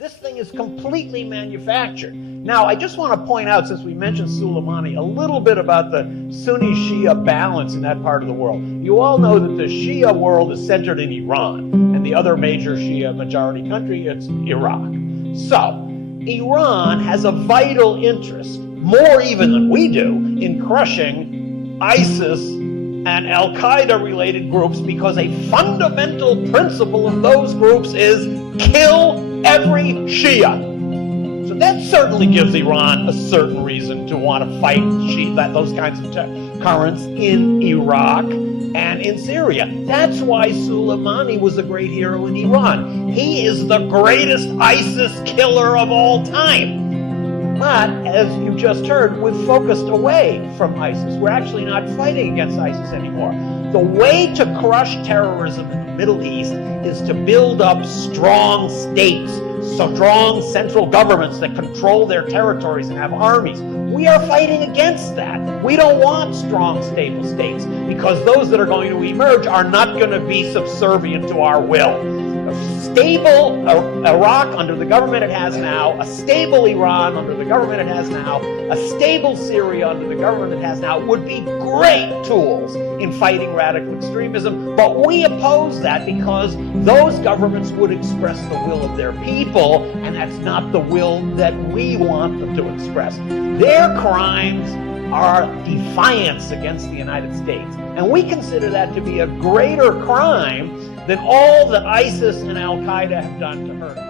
This thing is completely manufactured. Now, I just want to point out, since we mentioned Sulaimani, a little bit about the Sunni-Shia balance in that part of the world. You all know that the Shia world is centered in Iran, and the other major Shia majority country, it's Iraq. So, Iran has a vital interest, more even than we do, in crushing ISIS and Al-Qaeda related groups, because a fundamental principle of those groups is kill every Shia. So that certainly gives Iran a certain reason to want to fight Shia, those kinds of currents in Iraq and in Syria. That's why Soleimani was a great hero in Iran. He is the greatest ISIS killer of all time. But, as you just heard, we've focused away from ISIS. We're actually not fighting against ISIS anymore. The way to crush terrorism in the Middle East is to build up strong states, strong central governments that control their territories and have armies. We are fighting against that. We don't want strong, stable states, because those that are going to emerge are not going to be subservient to our will. A stable Iraq under the government it has now, a stable Iran under the government it has now, a stable Syria under the government it has now would be great tools in fighting radical extremism. But we oppose that because those governments would express the will of their people, and that's not the will that we want them to express. Their crimes are defiance against the United States. And we consider that to be a greater crime than all that ISIS and Al-Qaeda have done to her.